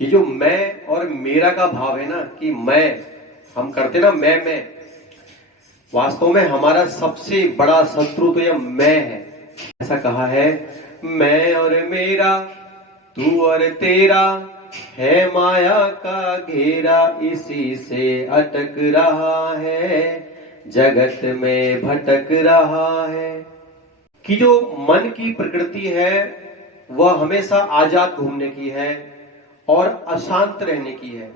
ये जो मैं और मेरा का भाव है ना, कि मैं, हम करते ना मैं, वास्तव में हमारा सबसे बड़ा शत्रु तो यह मैं है। ऐसा कहा है, मैं और मेरा, तू और तेरा, है माया का घेरा, इसी से अटक रहा है, जगत में भटक रहा है। कि जो मन की प्रकृति है वह हमेशा आजाद घूमने की है और अशांत रहने की है।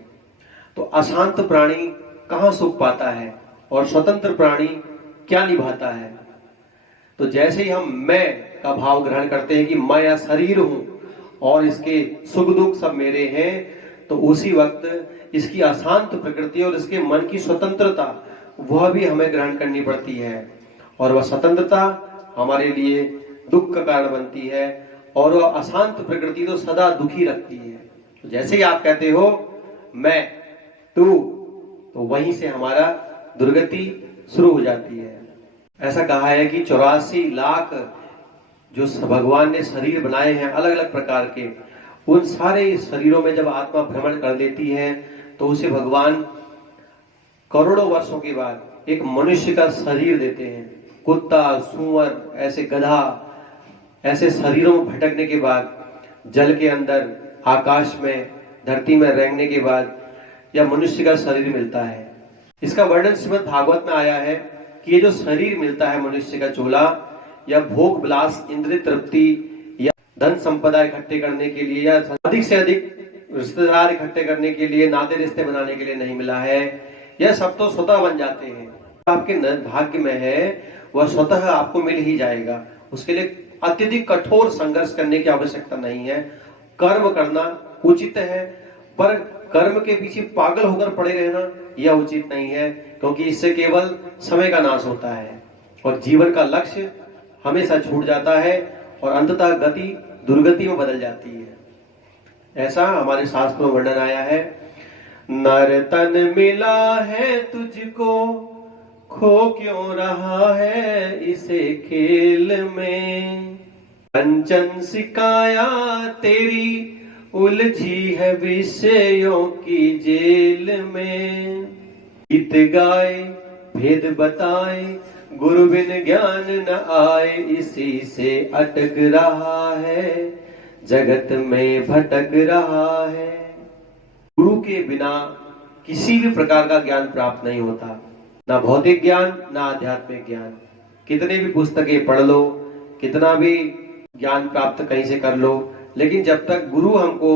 तो अशांत प्राणी कहाँ सुख पाता है और स्वतंत्र प्राणी क्या निभाता है? तो जैसे ही हम मैं का भाव ग्रहण करते हैं कि मैं या शरीर हूं और इसके सुख दुख सब मेरे हैं, तो उसी वक्त इसकी अशांत प्रकृति और इसके मन की स्वतंत्रता वह भी हमें ग्रहण करनी पड़ती है। और वह स्वतंत्रता हमारे लिए दुख का कारण बनती है और वह अशांत प्रकृति तो सदा दुखी रखती है। तो जैसे ही आप कहते हो मैं, तू, तो वहीं से हमारा दुर्गति शुरू हो जाती है। ऐसा कहा है कि 84 लाख जो भगवान ने शरीर बनाए हैं अलग अलग प्रकार के, उन सारे शरीरों में जब आत्मा भ्रमण कर लेती है तो उसे भगवान करोड़ों वर्षों के बाद एक मनुष्य का शरीर देते हैं। कुत्ता, सूअर, ऐसे गधा, ऐसे शरीरों में भटकने के बाद, जल के अंदर, आकाश में, धरती में रहने के बाद यह मनुष्य का शरीर मिलता है। इसका वर्णन श्रीमद् भागवत में आया है कि ये जो शरीर मिलता है मनुष्य का चोला, या भोग विलास, इंद्रिय तृप्ति या धन संपदा इकट्ठे करने के लिए या अधिक से अधिक रिश्तेदार इकट्ठे करने के लिए, नाते रिश्ते बनाने के लिए नहीं मिला है। यह सब तो स्वतः बन जाते हैं। आपके भाग्य में है वह स्वतः आपको मिल ही जाएगा। उसके लिए अत्यधिक कठोर संघर्ष करने की आवश्यकता नहीं है। कर्म करना उचित है, पर कर्म के पीछे पागल होकर पड़े रहना यह उचित नहीं है, क्योंकि इससे केवल समय का नाश होता है और जीवन का लक्ष्य हमेशा छूट जाता है और अंततः गति दुर्गति में बदल जाती है। ऐसा हमारे शास्त्रों में वर्णन आया है। नर तन मिला है तुझको, खो क्यों रहा है इसे खेल में, कंचन सिकाया तेरी उलझी है विषयों की जेल में, गीत गाए भेद बताए गुरु बिन ज्ञान न आए, इसी से अटक रहा है, जगत में भटक रहा है। गुरु के बिना किसी भी प्रकार का ज्ञान प्राप्त नहीं होता, ना भौतिक ज्ञान ना आध्यात्मिक ज्ञान। कितने भी पुस्तकें पढ़ लो, कितना भी ज्ञान प्राप्त कहीं से कर लो, लेकिन जब तक गुरु हमको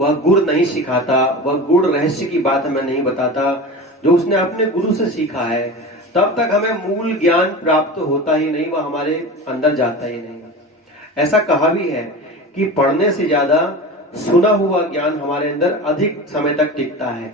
वह गुण नहीं सिखाता, वह गुण रहस्य की बात हमें नहीं बताता जो उसने अपने गुरु से सीखा है, तब तक हमें मूल ज्ञान प्राप्त होता ही नहीं, वह हमारे अंदर जाता ही नहीं। ऐसा कहा भी है कि पढ़ने से ज्यादा सुना हुआ ज्ञान हमारे अंदर अधिक समय तक टिकता है।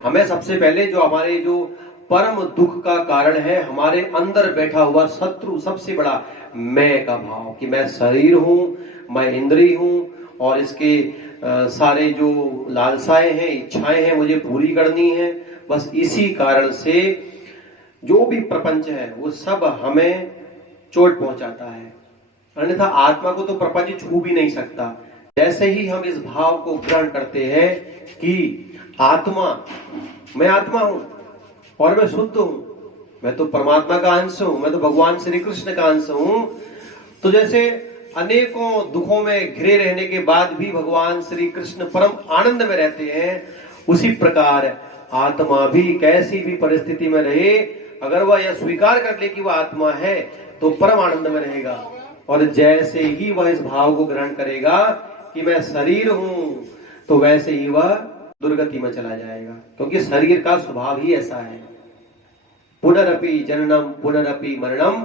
हमें सबसे पहले जो हमारे जो परम दुख का कारण है, हमारे अंदर बैठा हुआ शत्रु सबसे बड़ा मैं का भाव, कि मैं शरीर हूं, मैं इंद्रिय हूं और इसके सारे जो लालसाएं हैं, इच्छाएं हैं, मुझे पूरी करनी है। बस इसी कारण से जो भी प्रपंच है वो सब हमें चोट पहुंचाता है, अन्यथा आत्मा को तो प्रपंच छू भी नहीं सकता। जैसे ही हम इस भाव को ग्रहण करते हैं कि आत्मा, मैं आत्मा हूं और मैं शुद्ध हूं, मैं तो परमात्मा का अंश हूं, मैं तो भगवान श्री कृष्ण का अंश हूं, तो जैसे अनेकों दुखों में घिरे रहने के बाद भी भगवान श्री कृष्ण परम आनंद में रहते हैं, उसी प्रकार आत्मा भी कैसी भी परिस्थिति में रहे, अगर वह यह स्वीकार कर ले कि वह आत्मा है तो परम आनंद में रहेगा। और जैसे ही वह इस भाव को ग्रहण करेगा कि मैं शरीर हूं, तो वैसे ही वह दुर्गति में चला जाएगा, क्योंकि शरीर का स्वभाव ही ऐसा है। पुनरपि जननम पुनरपि मरणम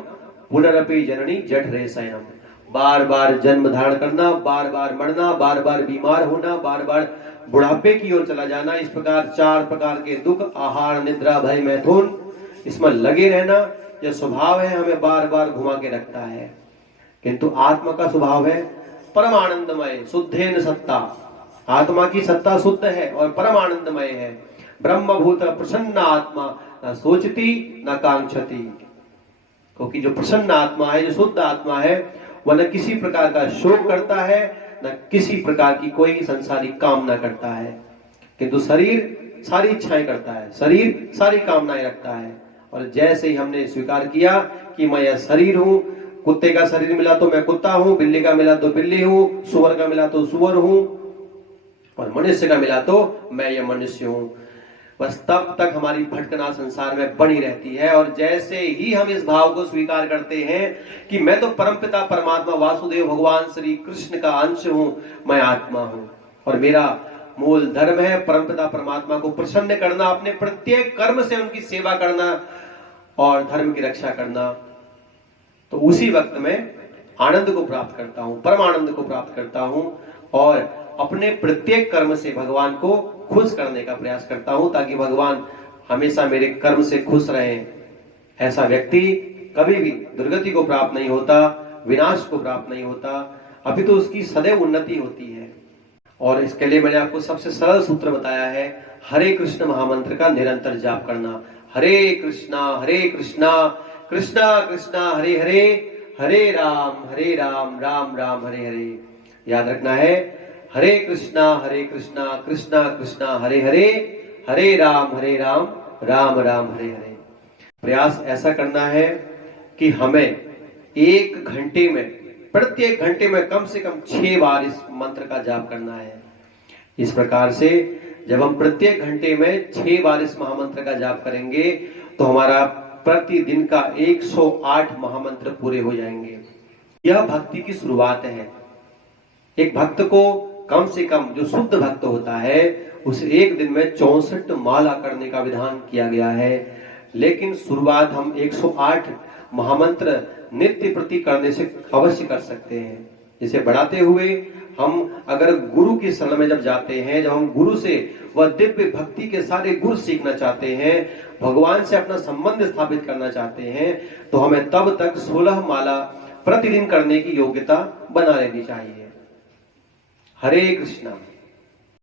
पुनरपि जननी जठरे शयनम, बार बार जन्म धारण करना, बार बार मरना, बार बार बीमार होना, बार बार बुढ़ापे की ओर चला जाना। इस प्रकार 4 प्रकार के दुख, आहार, निद्रा, भय, मैथुन, इसमें लगे रहना, यह स्वभाव है, हमें बार बार घुमा के रखता है। किंतु आत्मा का स्वभाव है परम आनंदमय, शुद्धेन सत्ता। आत्मा की सत्ता शुद्ध है और परम आनंदमय है। ब्रह्मभूत प्रसन्न आत्मा, न सोचती न कांक्षती, क्योंकि जो प्रसन्न आत्मा है, जो शुद्ध आत्मा है, वह न किसी प्रकार का शोक करता है, न किसी प्रकार की कोई संसारिक कामना करता है, किंतु शरीर सारी इच्छाएं करता है, शरीर सारी कामनाएं रखता है। और जैसे ही हमने स्वीकार किया कि मैं यह शरीर हूं, कुत्ते का शरीर मिला तो मैं कुत्ता हूं, बिल्ली का मिला तो बिल्ली हूं, सुअर का मिला तो सुअर हूं, और मनुष्य का मिला तो मैं यह मनुष्य हूं, बस तब तक हमारी भटकना संसार में बनी रहती है। और जैसे ही हम इस भाव को स्वीकार करते हैं कि मैं तो परमपिता परमात्मा वासुदेव भगवान श्री कृष्ण का अंश हूं, मैं आत्मा हूं, और मेरा मूल धर्म है परमपिता परमात्मा को प्रसन्न करना, अपने प्रत्येक कर्म से उनकी सेवा करना और धर्म की रक्षा करना, तो उसी वक्त में आनंद को प्राप्त करता हूं, परम आनंद को प्राप्त करता हूं, और अपने प्रत्येक कर्म से भगवान को खुश करने का प्रयास करता हूं, ताकि भगवान हमेशा मेरे कर्म से खुश रहें। ऐसा व्यक्ति कभी भी दुर्गति को प्राप्त नहीं होता, विनाश को प्राप्त नहीं होता, अभी तो उसकी सदैव उन्नति होती है। और इसके लिए मैंने आपको सबसे सरल सूत्र बताया है, हरे कृष्ण महामंत्र का निरंतर जाप करना। हरे कृष्णा कृष्णा कृष्णा हरे हरे, हरे राम राम राम हरे हरे। याद रखना है, हरे कृष्णा कृष्णा कृष्णा हरे हरे, हरे राम राम राम हरे हरे। प्रयास ऐसा करना है कि हमें एक घंटे में, प्रत्येक घंटे में कम से कम 6 बार इस मंत्र का जाप करना है। इस प्रकार से जब हम प्रत्येक घंटे में 6 बार इस महामंत्र का जाप करेंगे तो हमारा प्रतिदिन का 108 महामंत्र पूरे हो जाएंगे। यह भक्ति की शुरुआत है। एक भक्त को कम से कम, जो शुद्ध भक्त होता है, उसे एक दिन में 64 माला करने का विधान किया गया है। लेकिन शुरुआत हम 108 महामंत्र नित्य प्रति करने से अवश्य कर सकते हैं। इसे बढ़ाते हुए हम अगर गुरु की शरण में जब जाते हैं, जब हम गुरु से वह दिव्य भक्ति के सारे गुण सीखना चाहते हैं, भगवान से अपना संबंध स्थापित करना चाहते हैं, तो हमें तब तक 16 माला प्रतिदिन करने की योग्यता बना लेनी चाहिए। हरे कृष्णा।